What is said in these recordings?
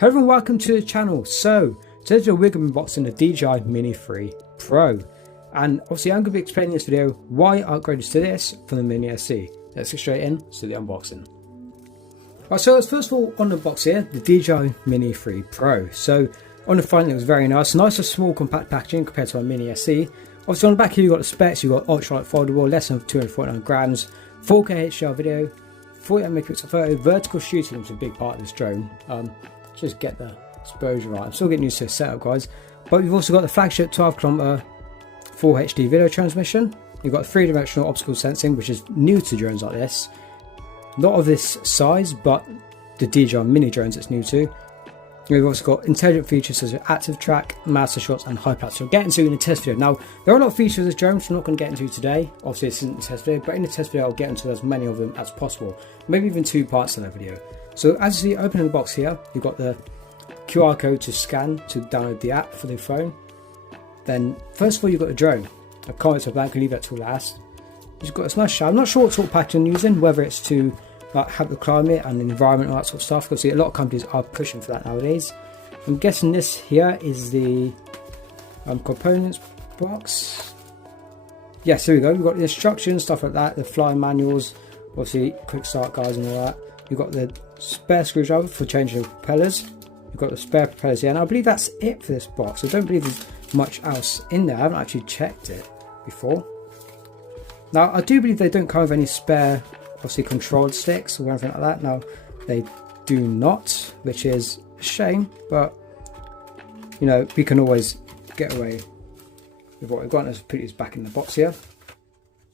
Hello everyone, welcome to the channel. So today's video we're going to be unboxing the DJI Mini 3 Pro, and obviously I'm going to be explaining in this video why I upgraded to this from the Mini SE. Let's get straight into the unboxing. Right, so let's first of all on the box here, the DJI Mini 3 Pro. So on the front it was very nice and small compact packaging compared to my Mini SE. Obviously on the back here you've got the specs, you've got ultralight foldable, less than 249 grams, 4K HDR video, 48 megapixel photo, vertical shooting, which is a big part of this drone. Just get the exposure right. I'm still getting used to the setup, guys. But we've also got the flagship 12km full HD video transmission. You've got 3-dimensional optical sensing, which is new to drones like this. Not of this size, but the DJI Mini drones it's new to. We've also got intelligent features such as active track, master shots, and hyperlapse. We'll get into in the test video. Now, there are a lot of features of this drone, which I'm not going to get into today. Obviously, this isn't the test video, but in the test video, I'll get into as many of them as possible. Maybe even 2 parts in that video. So, as you see, opening the box here, you've got the QR code to scan to download the app for the phone. Then, first of all, you've got the drone. I can't wait to blank, leave that till last. You've got this nice shell. I'm not sure what sort of pattern you're using, whether it's to help the climate and the environment and all that sort of stuff, because a lot of companies are pushing for that nowadays. I'm guessing this here is the components box. Yes, here we go. We've got the instructions, stuff like that, the flying manuals, obviously quick start guides and all that. You've got the spare screwdriver for changing the propellers. You've got the spare propellers here, and I believe that's it for this box. I don't believe there's much else in there. I haven't actually checked it before. Now, I do believe they don't come with any spare, obviously, control sticks or anything like that. Now, they do not, which is a shame, but you know, we can always get away with what we've got. Let's put this back in the box here.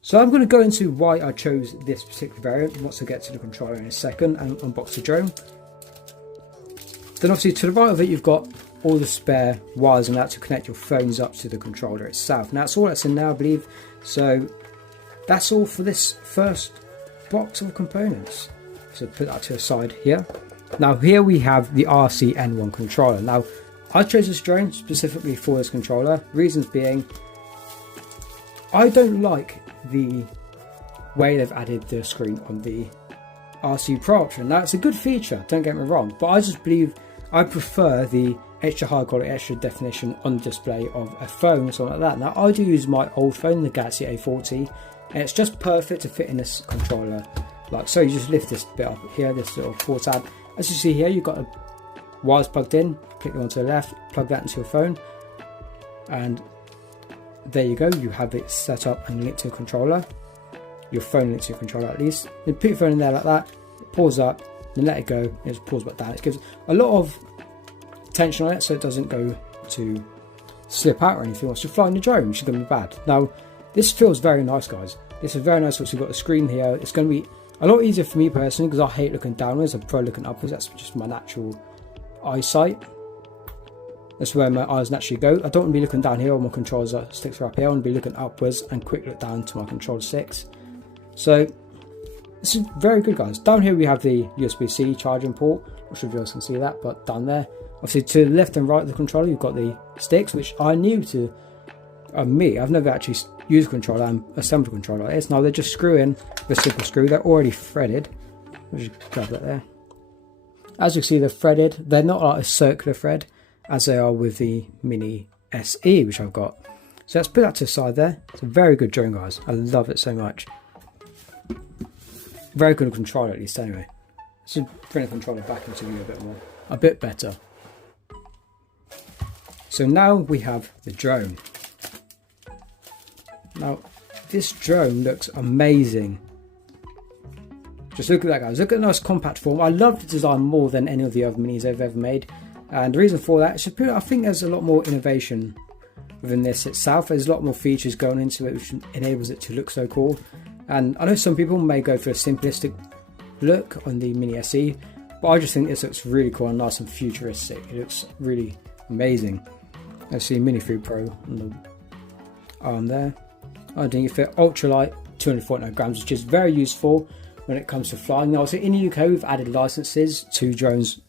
So I'm going to go into why I chose this particular variant once I get to the controller in a second and unbox the drone. Then obviously to the right of it you've got all the spare wires and that to connect your phones up to the controller itself. Now that's all that's in there, I believe. So that's all for this first box of components. So put that to the side here. Now here we have the RCN1 controller. Now I chose this drone specifically for this controller. Reasons being, I don't like the way they've added the screen on the RC Pro option. Now it's a good feature, don't get me wrong, but I just believe I prefer the extra high quality, extra definition on display of a phone or something like that. Now I do use my old phone, the Galaxy A40, and it's just perfect to fit in this controller. Like so, you just lift this bit up here, this little port tab. As you see here, you've got a wires plugged in, click the one to the left, plug that into your phone, and there you go, you have it set up and linked to the controller. Your phone linked to your controller at least. You put your phone in there like that, it pulls up, then let it go, and just pulls back down. It gives a lot of tension on it so it doesn't go to slip out or anything whilst you're flying the drone, which is going to be bad. Now, this feels very nice, guys. This is very nice once you've got the screen here. It's going to be a lot easier for me personally because I hate looking downwards. I prefer looking upwards. That's just my natural eyesight. That's where my eyes naturally go. I don't want to be looking down here on my controller sticks are up here. I want to be looking upwards and quick look down to my controller sticks. So this is very good, guys. Down here we have the USB-C charging port. I'm sure you guys can see that, but down there, obviously to the left and right of the controller, you've got the sticks, which are new to me. I've never actually used a controller and assembled a controller like this. Now they're just screw in with a simple screw. They're already threaded. I'll just grab that there. As you can see, they're threaded. They're not like a circular thread as they are with the Mini SE, which I've got. So let's put that to the side there. It's a very good drone, guys. I love it so much. Very good controller, at least, anyway. Let's bring the controller back into view a bit better. So now we have the drone. Now, this drone looks amazing. Just look at that, guys. Look at the nice compact form. I love the design more than any of the other minis they've ever made. And the reason for that is I think there's a lot more innovation within this itself. There's a lot more features going into it which enables it to look so cool. And I know some people may go for a simplistic look on the Mini SE, but I just think this looks really cool and nice and futuristic. It looks really amazing. Let's see Mini 3 Pro on the arm there. I think it fit ultralight, 249 grams, which is very useful when it comes to flying. Now, so in the UK, we've added licenses to drones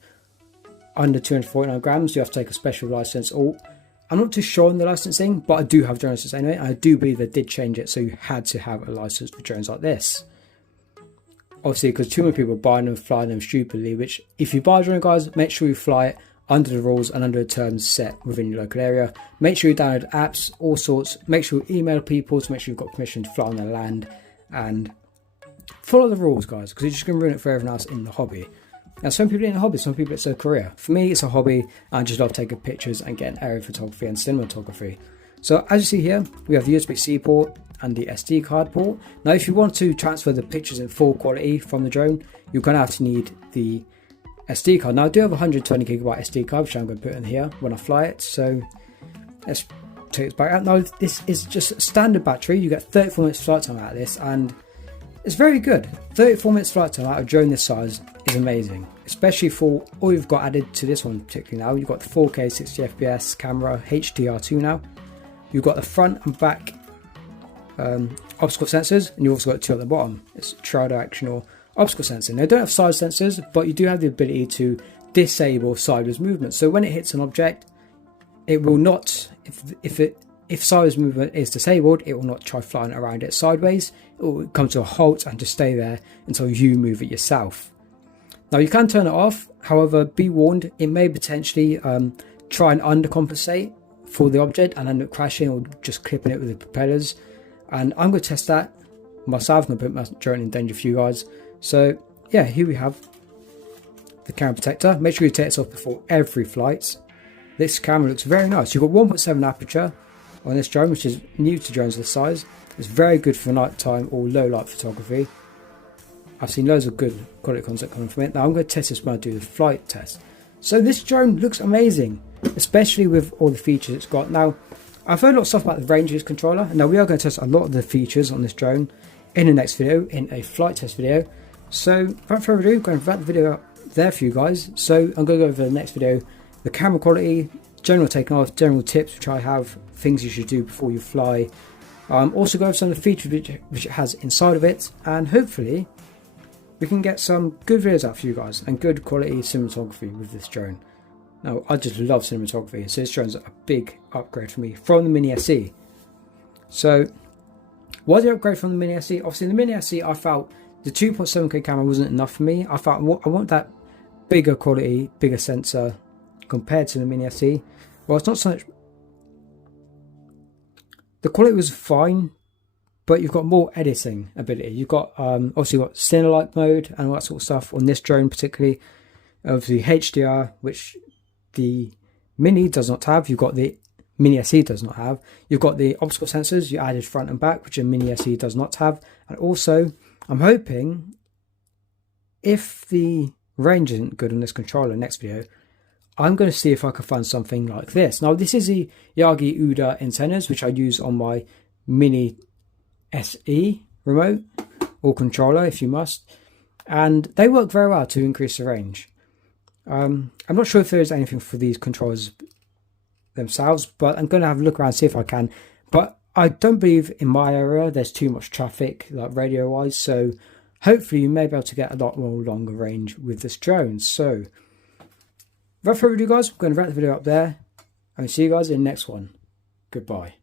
under 249 grams. You have to take a special license. I'm not too sure on the licensing, but I do have drone license anyway. I do believe they did change it, so you had to have a license for drones like this. obviously because too many people are buying them, flying them stupidly, which if you buy a drone, guys, make sure you fly it under the rules and under the terms set within your local area. Make sure you download apps, all sorts. Make sure you email people to make sure you've got permission to fly on their land, and follow the rules, guys, because you're just going to ruin it for everyone else in the hobby. Now, some people in a hobby, some people it's a career. For me, it's a hobby. I just love taking pictures and getting aerial photography and cinematography. So as you see here, we have the USB-C port and the SD card port. Now, if you want to transfer the pictures in full quality from the drone, you're going to have to need the SD card. Now, I do have a 120 gigabyte SD card, which I'm going to put in here when I fly it. So let's take this back out. Now, this is just a standard battery. You get 34 minutes flight time out of this, and it's very good. 34 minutes flight time out of a drone this size is amazing, especially for all you've got added to this one particularly now. You've got the 4K 60 FPS camera, HDR2 now. You've got the front and back obstacle sensors, and you've also got two at the bottom. It's tridirectional obstacle sensing. They don't have side sensors, but you do have the ability to disable sideways movement. So when it hits an object, it will not, if sideways movement is disabled, it will not try flying around it sideways. It will come to a halt and just stay there until you move it yourself. Now, you can turn it off. However, be warned, it may potentially try and undercompensate for the object and end up crashing or just clipping it with the propellers. And I'm going to test that myself. I'm going to put my drone in danger for you guys. So yeah, here we have the camera protector. Make sure you take this off before every flight. This camera looks very nice. You've got 1.7 aperture on this drone, which is new to drones this size. It's very good for nighttime or low light photography. I've seen loads of good quality content coming from it. Now I'm going to test this when I do the flight test. So this drone looks amazing, especially with all the features it's got. Now, I've heard a lot of stuff about the range of this controller. Now we are going to test a lot of the features on this drone in the next video, in a flight test video. So without further ado, I'm going to wrap the video up there for you guys. So I'm going to go over the next video, the camera quality, general taking off, general tips which I have, things you should do before you fly. Also go over some of the features which it has inside of it, and hopefully we can get some good videos out for you guys and good quality cinematography with this drone. Now, I just love cinematography, so this drone's a big upgrade for me from the Mini SE. So why did I upgrade from the Mini SE? Obviously, in the Mini SE, I felt the 2.7K camera wasn't enough for me. I felt I want that bigger quality, bigger sensor compared to the Mini SE. Well, it's not so much. The quality was fine, but you've got more editing ability. You've got obviously got Cinelight mode and all that sort of stuff on this drone particularly. Obviously HDR, which the Mini does not have. You've got the Mini SE does not have. You've got the obstacle sensors you added front and back, which a Mini SE does not have. And also, I'm hoping if the range isn't good on this controller next video, I'm going to see if I can find something like this. Now, this is the Yagi Uda antennas, which I use on my Mini SE remote or controller if you must. And they work very well to increase the range. I'm not sure if there is anything for these controllers themselves, but I'm going to have a look around, see if I can. But I don't believe in my area there's too much traffic, like radio wise, so hopefully you may be able to get a lot more longer range with this drone. So without further ado, guys, I'm going to wrap the video up there and see you guys in the next one. Goodbye.